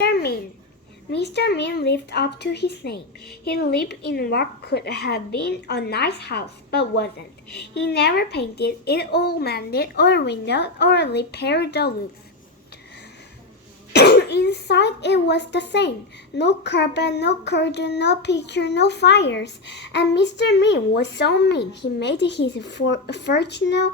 Mr. Mean. Mr. Mean lived up to his name. He lived in what could have been a nice house, but wasn't. He never painted it or mended or windowed or repaired the roof. Inside it was the same. No carpet, no curtain, no picture, no fires. And Mr. Mean was so mean he made his fortune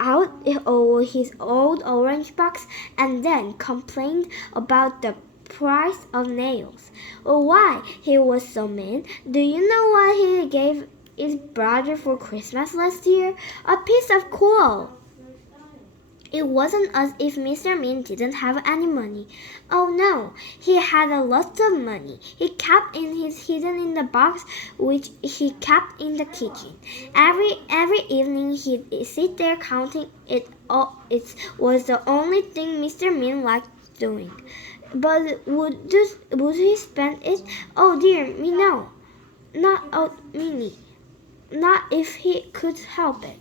out of his old orange box and then complained about the price of nails. Oh, why he was so mean. Do you know what he gave his brother for Christmas last year? A piece of coal. It wasn't as if Mr. Mean didn't have any money. Oh no, he had a lot of money. He kept hidden in the box which he kept in the kitchen. Every evening he'd sit there counting it. It was the only thing Mr. Mean liked doing. But would he spend it? Oh dear me, no, not Minnie. Not if he could help it.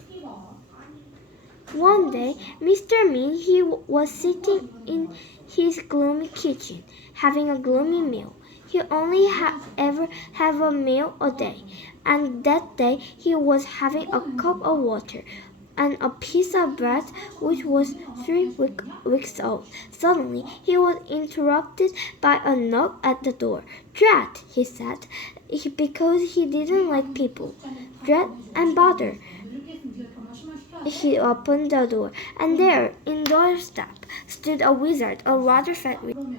One day, Mr. Mean he was sitting in his gloomy kitchen, having a gloomy meal. He only ever have a meal a day, and that day he was having a cup of water and a piece of bread which was 3 weeks old. Suddenly he was interrupted by a knock at the door. Drat, he said, because he didn't like people. Drat and bother. He opened the door, and there, in the doorstep, stood a wizard, a rather fat wizard.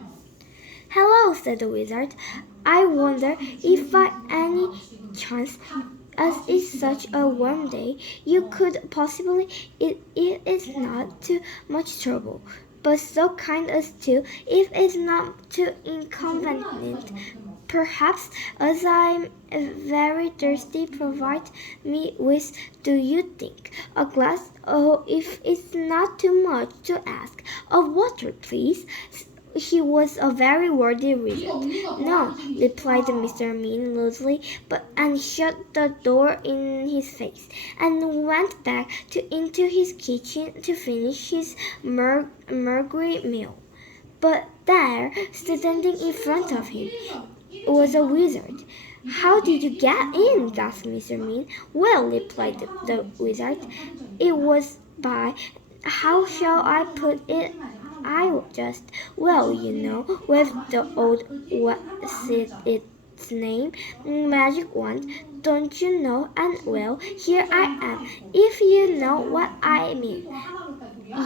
Hello, said the wizard. I wonder if by any chance, as it's such a warm day, you could possibly, it is not too much trouble, but so kind as to, if it's not too inconvenient, perhaps, as I'm very thirsty, provide me with, do you think, a glass, oh, if it's not too much to ask, of water, please? He was a very worthy wizard. No, replied Mr. Mean loosely, and shut the door in his face, and went back into his kitchen to finish his meagre meal. But there, standing in front of him, was a wizard. How did you get in? Asked Mr. Mean. Well, replied the wizard, it was by, how shall I put it? I just, well, you know, with the old, what's its name, magic wand, don't you know? And well, here I am, if you know what I mean.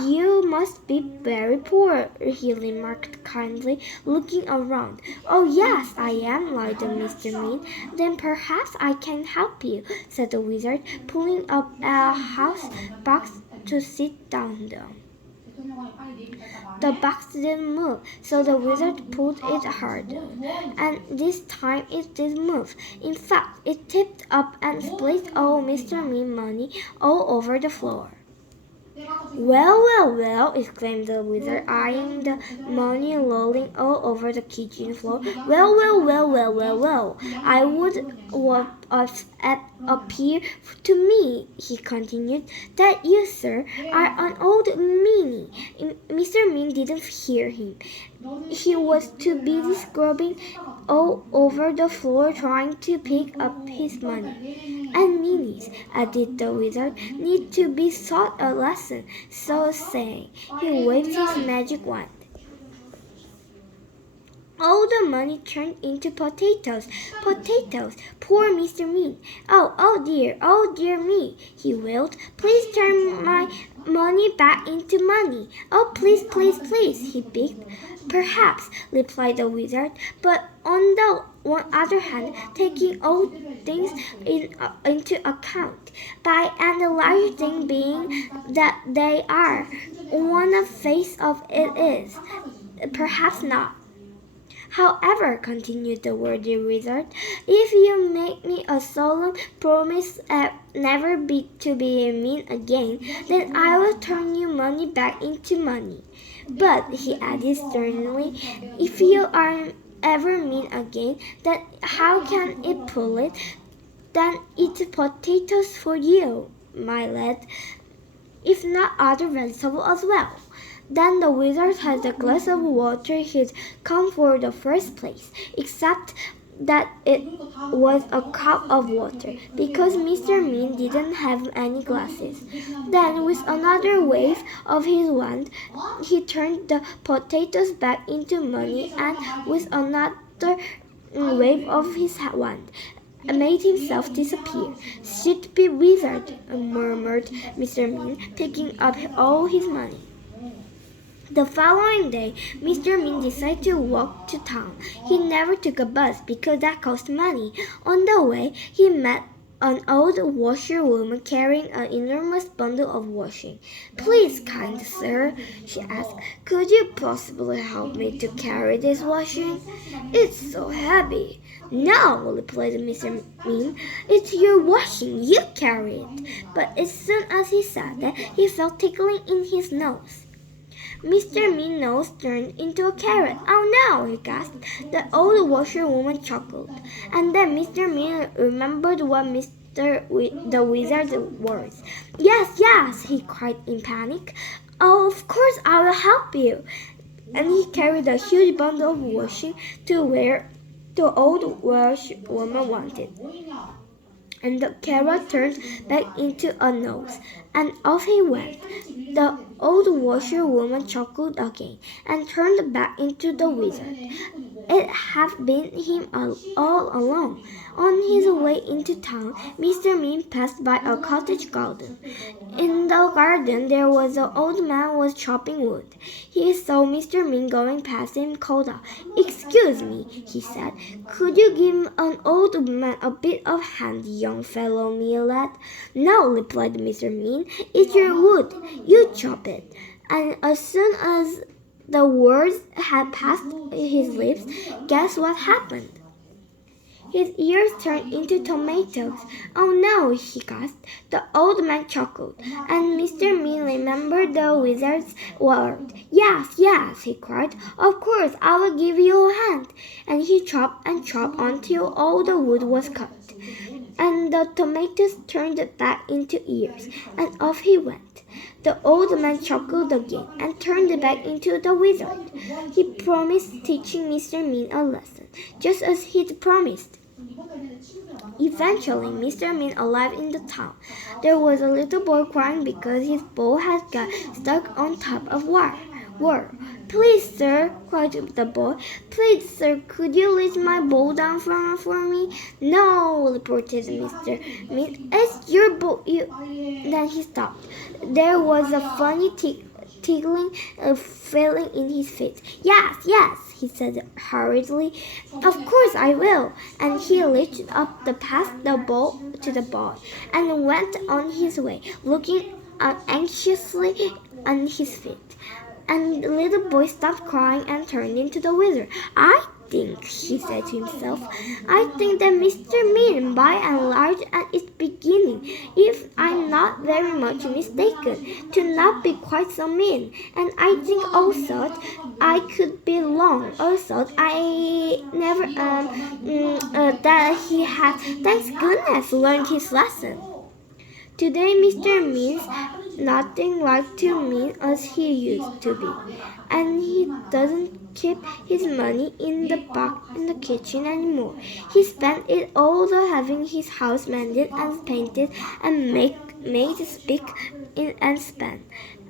You must be very poor, he remarked kindly, looking around. Oh, yes, I am, lied Mr. Mean. Then perhaps I can help you, said the wizard, pulling up a house box to sit down on. The box didn't move, so the wizard pulled it harder, and this time it did move. In fact, it tipped up and split all Mr. Mean money all over the floor. Well, well, well, exclaimed the wizard, eyeing the money rolling all over the kitchen floor. Well, well, well, well, well, well. I would what appear to me, he continued, that you, sir, are an old meanie. Mr. Mean didn't hear him. He was too busy scrubbing all over the floor trying to pick up his money. And meanies, added the wizard, need to be taught a lesson. So saying, he waved his magic wand. All the money turned into potatoes. Potatoes! Poor Mr. Mean. Oh dear me, he wailed. Please turn my money back into money. Oh, please, please, please, he begged. Perhaps, replied the wizard, but on the other hand, taking all things into account, and the large thing being that they are, on the face of it is, perhaps not. However, continued the worthy wizard, if you make me a solemn promise never to be mean again, then I will turn your money back into money. But, he added sternly, if you are ever mean again, then how can it pull it? Then it's potatoes for you, my lad, if not other vegetables as well. Then the wizard had the glass of water he'd come for the first place, except that it was a cup of water, because Mr. Mean didn't have any glasses. Then, with another wave of his wand, he turned the potatoes back into money, and with another wave of his wand, made himself disappear. Stupid wizard, murmured Mr. Mean, picking up all his money. The following day, Mr. Mean decided to walk to town. He never took a bus because that cost money. On the way, he met an old washerwoman carrying an enormous bundle of washing. "Please, kind sir," she asked, "could you possibly help me to carry this washing? It's so heavy." "No," replied Mr. Mean, "it's your washing. You carry it." But as soon as he said that, he felt tickling in his nose. Mr. Mean's nose turned into a carrot. "Oh no!" he gasped. The old washerwoman chuckled. And then Mr. Mean remembered what the wizard's words. "Yes, yes!" he cried in panic. "Oh, of course I will help you!" And he carried a huge bundle of washing to where the old washwoman wanted. And the carrot turned back into a nose, and off he went. The old washerwoman chuckled again, and turned back into the wizard. It had been him all along. On his way into town, Mr. Mean passed by a cottage garden. In the garden there was an old man was chopping wood. He saw Mr. Mean going past and called out. "Excuse me," he said, "could you give an old man a bit of hand, young fellow, me lad?" "No," replied Mr. Mean, "it's your wood. You chop it." And as soon as the words had passed his lips, guess what happened? His ears turned into tomatoes. "Oh no," he gasped. The old man chuckled, and Mr. Mean remembered the wizard's word. "Yes, yes," he cried. "Of course I will give you a hand." And he chopped and chopped until all the wood was cut. And the tomatoes turned back into ears, and off he went. The old man chuckled again and turned back into the wizard. He promised teaching Mr. Mean a lesson, just as he'd promised. Eventually, Mr. Mean arrived in the town. There was a little boy crying because his ball had got stuck on top of wire. "Please, sir," cried the boy. "Please, sir, could you lift my ball down for me?" "No," reported Mr. Mean. "It's your ball." Then he stopped. There was a funny tickling feeling in his face. "Yes, yes," he said hurriedly. "Of course I will." And he reached up passed the ball to the boy and went on his way, looking anxiously on his feet. And the little boy stopped crying and turned into the wizard. "I think," he said to himself, "I think that Mr. Mean, by and large, at its beginning, if I'm not very much mistaken, to not be quite so mean. And I think also I could be wrong. Also, I never that he had, thank goodness, learned his lesson. Today Mr. Mean's nothing like to mean as he used to be, and he doesn't keep his money in the kitchen anymore. He spent it all having his house mended and painted and made spick and span.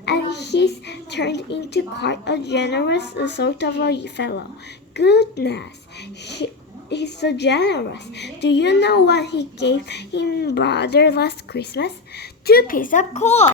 And he's turned into quite a generous sort of a fellow. Goodness, he's so generous. Do you know what he gave him brother last Christmas? 2 pieces of coal.